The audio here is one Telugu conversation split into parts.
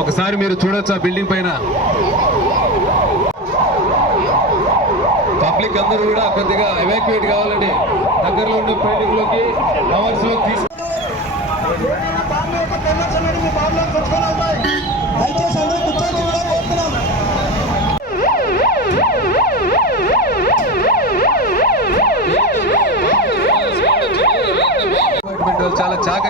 ఒకసారి మీరు చూడొచ్చు ఆ బిల్డింగ్ పైన. పబ్లిక్ అందరూ కూడా కొద్దిగా ఎవాక్యుయేట్ కావాలండి దగ్గరలో ఉన్న బిల్డింగ్లోకి టవర్స్లో తీసుకు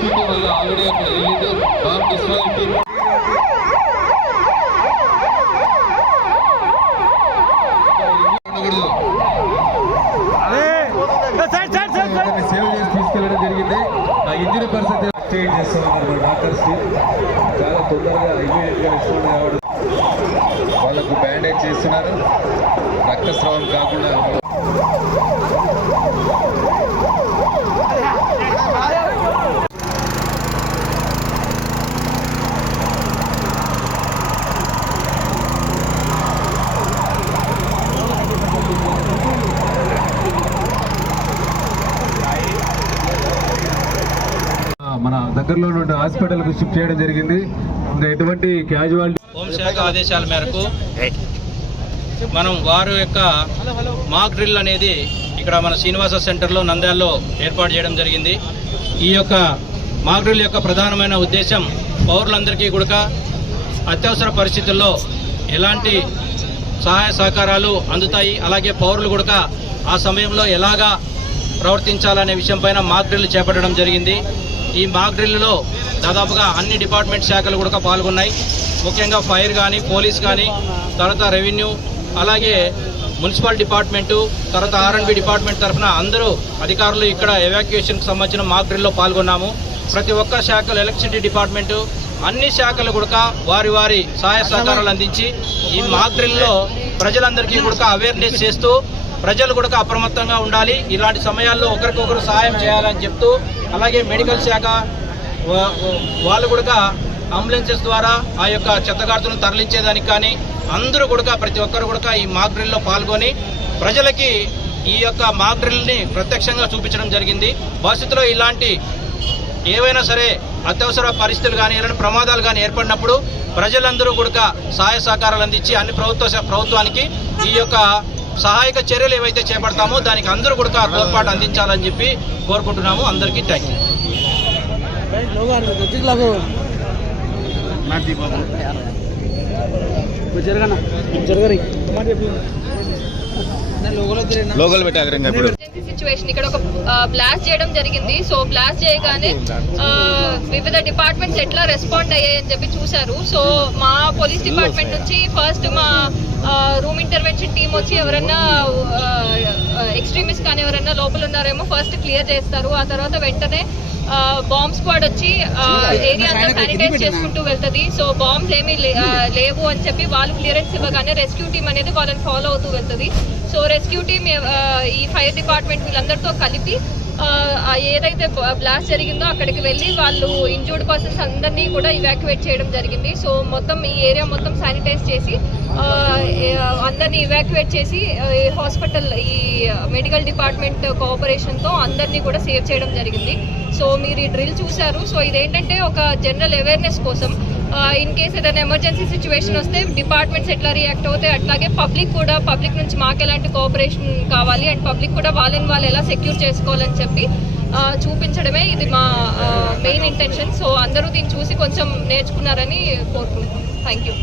టీం వల్ల ఆల్రెడీ అక్కడ వెళ్ళింది బాంబ్ సేవ్ చేసి తీసుకెళ్ళడం జరిగింది. ఆ ఇంజిన్ పరిస్థితి స్టేట్ చేస్తున్నాం చాలా తొందరగా ఇమీడియట్గా రెస్పాండ్ కావడం. వాళ్ళకు బ్యాండేజ్ చేస్తున్నారు. రక్తస్రావం కాకుండా మన దగ్గరలో ఉన్న హాస్పిటల్కు షిఫ్ట్ చేయడం జరిగింది. ఎటువంటి క్యాజువాలిటీ హోంశాఖ ఆదేశాల మేరకు మనం వారు యొక్క మాక్ డ్రిల్ అనేది ఇక్కడ మన శ్రీనివాస సెంటర్లో నంద్యాలలో ఏర్పాటు చేయడం జరిగింది. ఈ యొక్క మాక్ డ్రిల్ యొక్క ప్రధానమైన ఉద్దేశం పౌరులందరికీ కూడక అత్యవసర పరిస్థితుల్లో ఎలాంటి సహాయ సహకారాలు అందుతాయి అలాగే పౌరులు కూడక ఆ సమయంలో ఎలాగా ప్రవర్తించాలనే విషయంపైన మాక్ డ్రిల్ చేపట్టడం జరిగింది. ఈ మాక్ డ్రిల్లో దాదాపుగా అన్ని డిపార్ట్మెంట్ శాఖలు కూడా పాల్గొన్నాయి. ముఖ్యంగా ఫైర్ కానీ పోలీస్ కానీ తర్వాత రెవెన్యూ అలాగే మున్సిపల్ డిపార్ట్మెంటు తర్వాత ఆర్ఎండ్బి డిపార్ట్మెంట్ తరఫున అందరూ అధికారులు ఇక్కడ ఎవాక్యుయేషన్కి సంబంధించిన మాక్ డ్రిల్లో పాల్గొన్నాము. ప్రతి ఒక్క శాఖలు ఎలక్ట్రిసిటీ డిపార్ట్మెంటు అన్ని శాఖలు కూడా వారి వారి సహాయ సహకారాలు అందించి ఈ మాక్ డ్రిల్లో ప్రజలందరికీ కూడా అవేర్నెస్ చేస్తూ ప్రజలు కూడా అప్రమత్తంగా ఉండాలి. ఇలాంటి సమయాల్లో ఒకరికొకరు సహాయం చేయాలని చెప్తూ అలాగే మెడికల్ శాఖ వాళ్ళు కూడా అంబులెన్సెస్ ద్వారా ఆ యొక్క చెత్తగార్తులను తరలించేదానికి కానీ అందరూ కూడా ప్రతి ఒక్కరు కూడా ఈ మాక్ డ్రిల్లో పాల్గొని ప్రజలకి ఈ యొక్క మాక్ డ్రిల్ని ప్రత్యక్షంగా చూపించడం జరిగింది. భవిష్యత్తులో ఇలాంటి ఏవైనా సరే అత్యవసర పరిస్థితులు కానీ ఏదైనా ప్రమాదాలు కానీ ఏర్పడినప్పుడు ప్రజలందరూ కూడా సహాయ సహకారాలు అందించి అన్ని ప్రభుత్వ ప్రభుత్వానికి ఈ యొక్క సహాయక చర్యలు ఏవైతే చేపడతామో దానికి అందరూ కూడా తోడ్పాటు అందించాలని చెప్పి కోరుకుంటున్నాము. అందరికీ థ్యాంక్ యూ సిచ్యువేషన్ ఇక్కడ ఒక బ్లాస్ట్ చేయడం జరిగింది. సో బ్లాస్ట్ చేయగానే వివిధ డిపార్ట్మెంట్స్ ఎట్లా రెస్పాండ్ అయ్యాయని చెప్పి చూశారు. సో మా పోలీస్ డిపార్ట్మెంట్ నుంచి ఫస్ట్ మా వచ్చి ఎవరన్నా ఎక్స్ట్రీమిస్ట్ కానీ ఎవరన్నా లోపల ఉన్నారేమో ఫస్ట్ క్లియర్ చేస్తారు. ఆ తర్వాత వెంటనే బాంబ్ స్క్వాడ్ వచ్చి ఏరియా అంతా శానిటైజ్ చేసుకుంటూ వెళ్తది. సో బాంబ్స్ ఏమీ లేవు అని చెప్పి వాళ్ళు క్లియరెన్స్ ఇవ్వగానే రెస్క్యూ టీం అనేది వాళ్ళని ఫాలో అవుతూ వెళ్తది. సో రెస్క్యూ టీం ఈ ఫైర్ డిపార్ట్మెంట్ వీళ్ళందరితో కలిపి ఏదైతే బ్లాస్ట్ జరిగిందో అక్కడికి వెళ్ళి వాళ్ళు ఇంజూర్డ్ పర్సన్స్ అందరినీ కూడా ఇవాక్యువేట్ చేయడం జరిగింది. సో మొత్తం ఈ ఏరియా మొత్తం శానిటైజ్ చేసి అందరినీ ఇవాక్యువేట్ చేసి హాస్పిటల్ ఈ మెడికల్ డిపార్ట్మెంట్ కోఆపరేషన్తో అందరినీ కూడా సేవ్ చేయడం జరిగింది. సో మీరు ఈ డ్రిల్ చూశారు. సో ఇదేంటంటే ఒక జనరల్ అవేర్నెస్ కోసం. ఇన్ కేస్ ఏదైనా ఎమర్జెన్సీ సిచ్యువేషన్ వస్తే డిపార్ట్మెంట్స్ ఎట్లా రియాక్ట్ అవుతాయి అట్లాగే పబ్లిక్ కూడా పబ్లిక్ నుంచి మాకు ఎలాంటి కోఆపరేషన్ కావాలి అండ్ పబ్లిక్ కూడా వాళ్ళని వాళ్ళు ఎలా సెక్యూర్ చేసుకోవాలని చెప్పి చూపించడమే ఇది మా మెయిన్ ఇంటెన్షన్ సో అందరూ దీన్ని చూసి కొంచెం నేర్చుకున్నారని కోరుకుంటున్నాం. Thank you